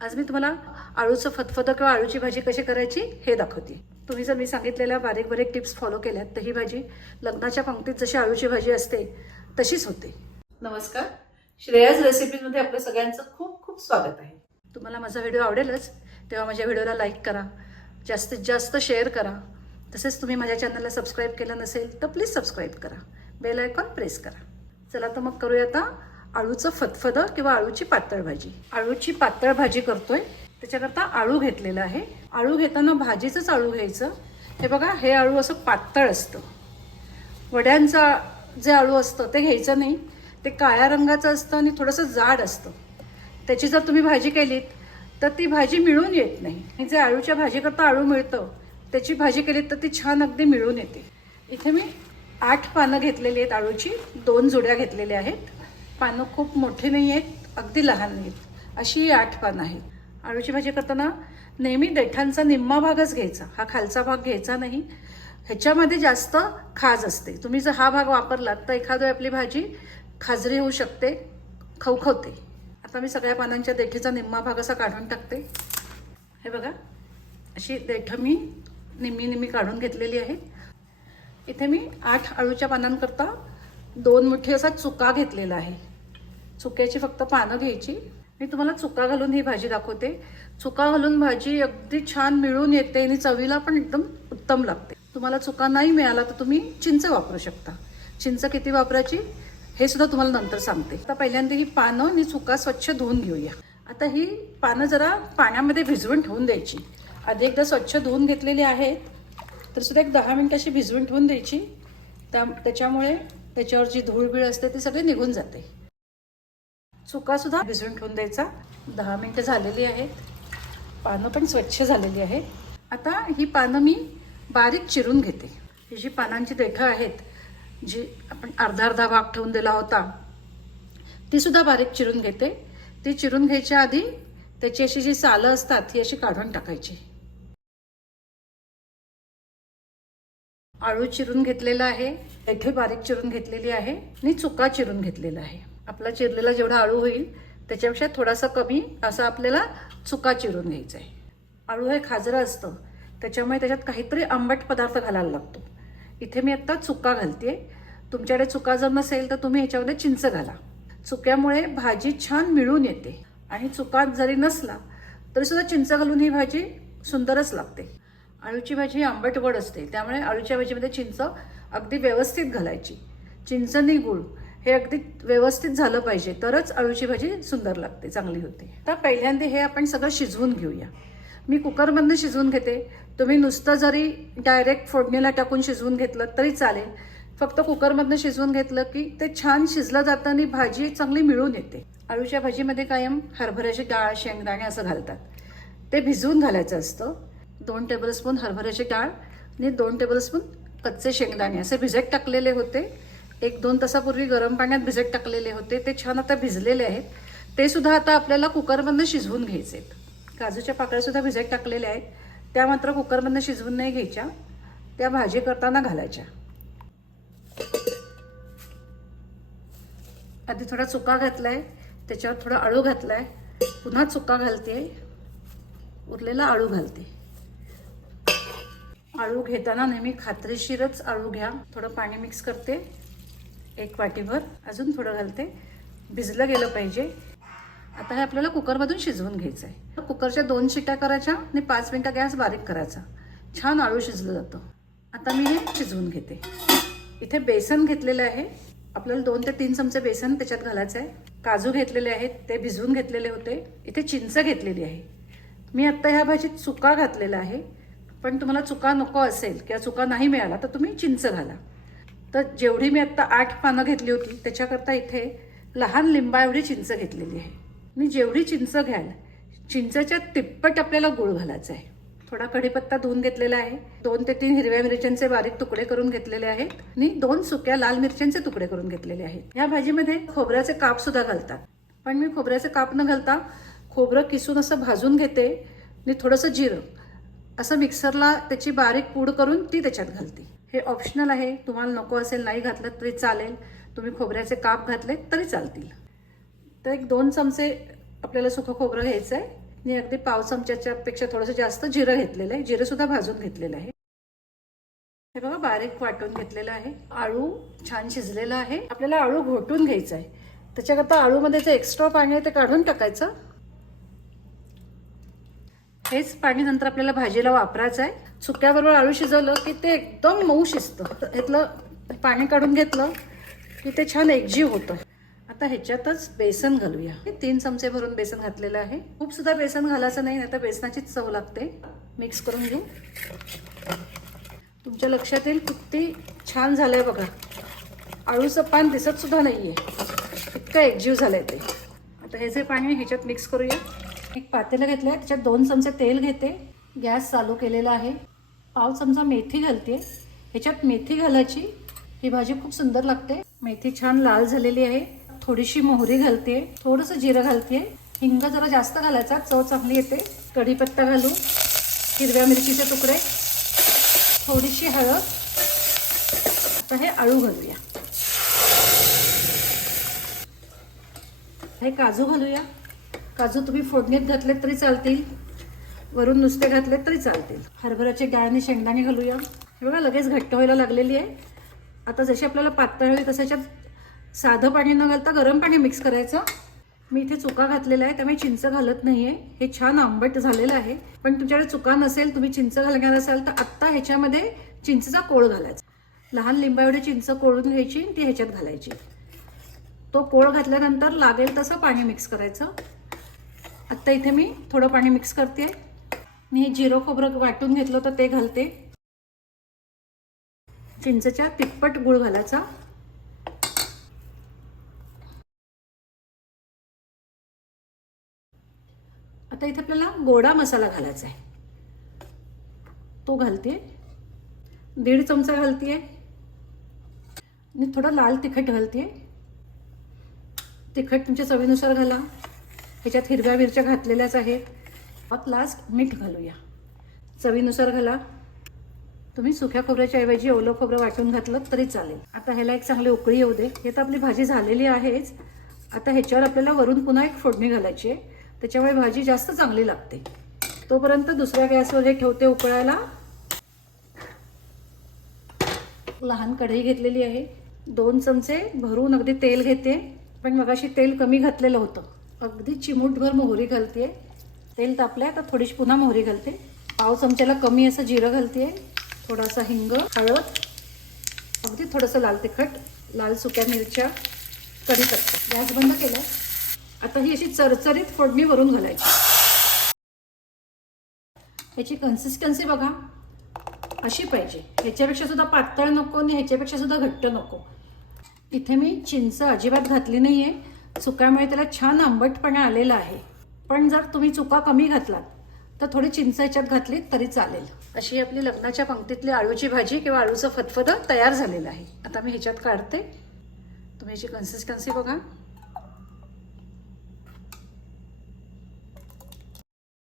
आज मी तुम्हाला आळूचं फतफद किंवा आळूची भाजी कशी करायची हे दाखवते. तुम्ही जर मी सांगितलेल्या बारीक बारीक टिप्स फॉलो केल्यात तर ही भाजी लग्नाच्या पंक्तीत जशी आळूची भाजी असते तशीच होते. नमस्कार. श्रेयाज रेसिपीजमध्ये आपलं सगळ्यांचं खूप खूप स्वागत आहे. तुम्हाला माझा व्हिडिओ आवडेलच तेव्हा माझ्या व्हिडिओला लाईक करा जास्तीत जास्त शेअर करा. तसेच तुम्ही माझ्या चॅनलला सबस्क्राईब केलं नसेल तर प्लीज सबस्क्राईब करा. बेल आयकॉन प्रेस करा. चला तर मग करूया आता आळूचं फतफद किंवा आळूची पातळ भाजी. आळूची पातळ भाजी करतोय. त्याच्याकरता आळू घेतलेला आहे. आळू घेताना भाजीचंच आळू घ्यायचं. हे बघा हे आळू असं पातळ असतं. वड्यांचं जे आळू असतं ते घ्यायचं नाही. ते काळ्या रंगाचं असतं आणि थोडंसं जाड असतं. त्याची जर तुम्ही भाजी केलीत तर ती भाजी मिळून येत नाही. आणि जे आळूच्या भाजीकरता आळू मिळतं त्याची भाजी केलीत तर ती छान अगदी मिळून येते. इथे मी आठ पानं घेतलेली आहेत आळूची. दोन जुड्या घेतलेल्या आहेत. पानं खूप मोठी नाही आहेत अगदी लहान नाहीत. अशी ही आठ पानं आहेत. आळूची भाजी करताना नेहमी देठांचा निम्मा भागच घ्यायचा. हा खालचा भाग घ्यायचा नाही. ह्याच्यामध्ये जास्त खाज असते. तुम्ही जर हा भाग वापरलात तर एखादी आपली भाजी खाजरी होऊ शकते खवखवते. आता मी सगळ्या पानांच्या देठीचा निम्मा भाग असा काढून टाकते. हे बघा अशी देठं मी निम्मी निम्मी काढून घेतलेली आहे. इथे मी आठ अळूच्या पानांकरता दोन मुठी असा चुका घेतलेला आहे. चुक्याची फक्त पानं घ्यायची. मी तुम्हाला चुका घालून ही भाजी दाखवते. चुका घालून भाजी अगदी छान मिळून येते आणि चवीला पण एकदम उत्तम लागते. तुम्हाला चुका नाही मिळाला तर तुम्ही चिंच वापरू शकता. चिंच किती वापरायची? हे सुद्धा तुम्हाला नंतर सांगते. आता पहिल्यांदा ही पानं आणि चुका स्वच्छ धुवून घेऊया. आता ही पानं जरा पाण्यामध्ये भिजवून ठेवून द्यायची. आधी एकदा स्वच्छ धुवून घेतलेली आहेत. तर सुद्धा एक दहा मिनिटं अशी भिजवून ठेवून द्यायची. त्या त्याच्यामुळे त्याच्यावर जी धूळबीळ असते ती सगळी निघून जाते. चुका सुद्धा भिजवून ठेवून द्यायचा. दहा मिनटं झालेली आहेत. पानं पण स्वच्छ झालेली आहेत. आता ही पानं मी बारीक चिरून घेते. ही जी पानांची देठं आहेत जी आपण अर्धा अर्धा भाग ठेवून दिला होता ती सुद्धा बारीक चिरून घेते. ती चिरून घ्यायच्या आधी त्याची अशी जी सालं असतात ही अशी काढून टाकायची. आळू चिरून घेतलेला आहे देठे बारीक चिरून घेतलेली आहे आणि चुका चिरून घेतलेला आहे. आपला चिरलेला जेवढा आळू होईल त्याच्यापेक्षा थोडासा कमी असा आपल्याला चुका चिरून घ्यायचा आहे. आळू हे खाजरं असतं. त्याच्यामुळे त्याच्यात काहीतरी आंबट पदार्थ घालायला लागतो. इथे मी आत्ता चुका घालते तुमच्याकडे चुका जर नसेल तर तुम्ही ह्याच्यामध्ये चिंच घाला. चुक्यामुळे भाजी छान मिळून येते. आणि चुका जरी नसला तरी सुद्धा चिंच घालून ही भाजी सुंदरच लागते. आळूची भाजी ही आंबट गोड असते. त्यामुळे आळूच्या भाजीमध्ये चिंच अगदी व्यवस्थित घालायची. चिंच आणि गुळ हे अगदी व्यवस्थित झालं पाहिजे. तरच अळूची भाजी सुंदर लागते चांगली होते. तर पहिल्यांदा हे आपण सगळं शिजवून घेऊया. मी कुकरमधनं शिजवून घेते. तुम्ही नुसतं जरी डायरेक्ट फोडणीला टाकून शिजवून घेतलं तरी चालेल. फक्त कुकरमधनं शिजवून घेतलं की ते छान शिजलं जातं आणि भाजी चांगली मिळून येते. अळूच्या भाजीमध्ये कायम हरभऱ्याची डाळ शेंगदाणे असं घालतात. ते भिजवून घालायचं असतं. दोन टेबलस्पून हरभऱ्याची डाळ आणि दोन टेबलस्पून कच्चे शेंगदाणे असे भिजत टाकलेले होते. एक दोन तासापूर्वी गरम पाण्यात भिजत टाकलेले होते. ते छान आता भिजलेले आहेत. ते सुद्धा आता आपल्याला कुकरमधनं शिजवून घ्यायचे आहेत. काजूच्या पाकळ्या सुद्धा भिजत टाकलेल्या आहेत. त्या मात्र कुकरमधनं शिजवून नाही घ्यायच्या. त्या भाजी करताना घालायच्या. आधी थोडा चुका घातलाय. त्याच्यावर थोडा आळू घातलाय. पुन्हा चुका घालते. उरलेला आळू घालते. आळू घेताना नेहमी खात्रीशीरच आळू घ्या. थोडं पाणी मिक्स करते. एक वाटीभर. अजून थोडं घालते. भिजलं गेलं पाहिजे. आता हे आपल्याला कुकरमधून शिजवून घ्यायचं आहे कुकरच्या दोन शिट्या करायच्या आणि पाच मिनटं गॅस बारीक करायचा. छान आळू शिजलं जातं. आता मी हे शिजवून घेते. इथे बेसन घेतलेलं आहे. आपल्याला दोन ते तीन चमचे बेसन त्याच्यात घालायचं आहे काजू घेतलेले आहेत. ते भिजवून घेतलेले होते. इथे चिंच घेतलेली आहे. मी आत्ता ह्या भाजीत चुका घातलेला आहे. पण तुम्हाला चुका नको असेल किंवा चुका नाही मिळाला तर तुम्ही चिंच घाला. तर जेवढी मी आत्ता आठ पानं घेतली होती त्याच्याकरता इथे लहान लिंबा एवढी चिंच घेतलेली आहे. मी जेवढी चिंच घ्याल चिंचेच्या तिप्पट आपल्याला गुळ घालायचा आहे. थोडा कढीपत्ता धुवून घेतलेला आहे. दोन ते तीन हिरव्या मिरच्यांचे बारीक तुकडे करून घेतलेले आहेत. आणि दोन सुक्या लाल मिरच्यांचे तुकडे करून घेतलेले आहेत. या भाजीमध्ये खोबऱ्याचे काप सुद्धा घालतात. पण मी खोबऱ्याचे काप न घालता खोबरं किसून असं भाजून घेते. आणि थोडंसं जिरं असं मिक्सरला त्याची बारीक पूड करून ती त्याच्यात घालते. हे ऑप्शनल आहे. तुम्हाला नको असेल नाही घातलं तरी चालेल. तुम्ही खोबऱ्याचे काप घातले तरी चालतील. तर एक दोन चमचे आपल्याला सुखं खोबरं घ्यायचं आहे मी अगदी पाव चमच्याच्या पेक्षा थोडंसं जास्त जिरं घेतलेलं आहे. जिरंसुद्धा भाजून घेतलेलं आहे. हे बघा बारीक वाटून घेतलेलं आहे. आळू छान शिजलेला आहे. आपल्याला आळू घोटून घ्यायचा आहे त्याच्याकरता आळूमध्ये जे एक्स्ट्रा पाणी आहे ते काढून टाकायचं. हेच पाणी नंतर आपल्याला भाजीला वापरायचं आहे. सुक्याबरोबर आळू शिजवलं की ते एकदम मऊ शिजतं. ह्यातलं पाणी काढून घेतलं की ते छान एकजीव होतं. आता ह्याच्यातच बेसन घालूया. हे तीन चमचे भरून बेसन घातलेलं आहे. खूप सुद्धा बेसन घालायचं नाही नाही तर बेसनाचीच चव लागते. मिक्स करून घेऊ. तुमच्या लक्षात येईल किती छान झालंय बघा. आळूचं पान दिसत सुद्धा नाहीये. इतकं एकजीव झालंय ते. आता हे जे पाणी ह्याच्यात मिक्स करूया. एक पातेलं घेतलंय त्याच्यात दोन चमचे तेल घेते. गॅस चालू केलेला आहे. पाव चमचा मेथी घालते. ह्याच्यात मेथी घालायची. ही भाजी खूप सुंदर लागते. मेथी छान लाल झालेली आहे. थोडीशी मोहरी घालते. थोडंसं जिरं घालते. हिंग जरा जास्त घालायचा. चव चांगली येते. कढीपत्ता घालू. हिरव्या मिरचीचे तुकडे. थोडीशी हळद. आता हे आळू घालूया. हे काजू घालूया. काजू तुम्ही फोडणीत घातलेत तरी चालतील. वरून नुसते घातले तरी चालतील. हरभऱ्याचे डाळ आणि शेंगदाणे घालूया. हे बघा लगेच घट्ट व्हायला लागलेली आहे. आता जशी आपल्याला पातळ हवी तसं याच्यात साधं पाणी न घालता गरम पाणी मिक्स करायचं. मी इथे चुका घातलेला आहे त्यामुळे चिंच घालत नाही आहे हे छान आंबट झालेलं आहे. पण तुमच्याकडे चुका नसेल तुम्ही चिंच घालणार असाल तर आत्ता ह्याच्यामध्ये चिंचचा कोळ घालायचा. लहान लिंबा एवढी चिंच कोळून घ्यायची ती ह्याच्यात घालायची. तो कोळ घातल्यानंतर लागेल तसं पाणी मिक्स करायचं. आत्ता इथे मी थोडं पाणी मिक्स करते. मी हे जिरं खोबरं वाटून घेतलं तर ते घालते. चिंचच्या तिप्पट गुळ घालायचा. आता इथे आपल्याला गोडा मसाला घालायचा आहे. तो घालते. दीड चमचा घालते. आणि थोडं लाल तिखट घालते. तिखट तुमच्या चवीनुसार घाला. ह्याच्यात हिरव्या मिरच्या घातलेल्याच आहेत. मग लास्ट मीठ घालूया. चवीनुसार घाला. तुम्ही सुक्या खोबऱ्याच्या ऐवजी ओलं खोबरं वाटून घातलं तरी चालेल. आता ह्याला एक चांगली उकळी येऊ दे. हे तर आपली भाजी झालेली आहेच. आता ह्याच्यावर आपल्याला वरून पुन्हा एक फोडणी घालायची आहे. त्याच्यामुळे भाजी जास्त चांगली लागते. तोपर्यंत दुसऱ्या गॅसवर हे ठेवते उकळायला. लहान कढई घेतलेली आहे. दोन चमचे भरून अगदी तेल घेते. पण मगाशी तेल कमी घातलेलं होतं. अगदी चिमूटभर मोहरी घालते तेल तापलंय तर थोडीशी पुन्हा मोहरी घालते. पाव चमच्याला कमी असं जिरं घालते थोडासा हिंग हळद अगदी थोडंसं लाल तिखट लाल सुक्या मिरच्या कढीपत्ता. गॅस बंद केला आता ही अशी चरचरीत फोडणी वरून घालायची. याची कन्सिस्टन्सी बघा. अशी पाहिजे. ह्याच्यापेक्षा सुद्धा पातळ नको आणि ह्याच्यापेक्षा सुद्धा घट्ट नको. इथे मी चिंच अजिबात घातली नाही आहे चुकामुळे त्याला छान आंबटपणा आलेला आहे. पण जर तुम्ही चुका कमी घातलात तर थोडी चिंच ह्याच्यात घातली तरी चालेल. अशी आपली लग्नाच्या पंक्तीतली आळूची भाजी किंवा आळूचं फतफद तयार झालेलं आहे. आता मी ह्याच्यात काढते. तुम्ही ह्याची कन्सिस्टन्सी बघा.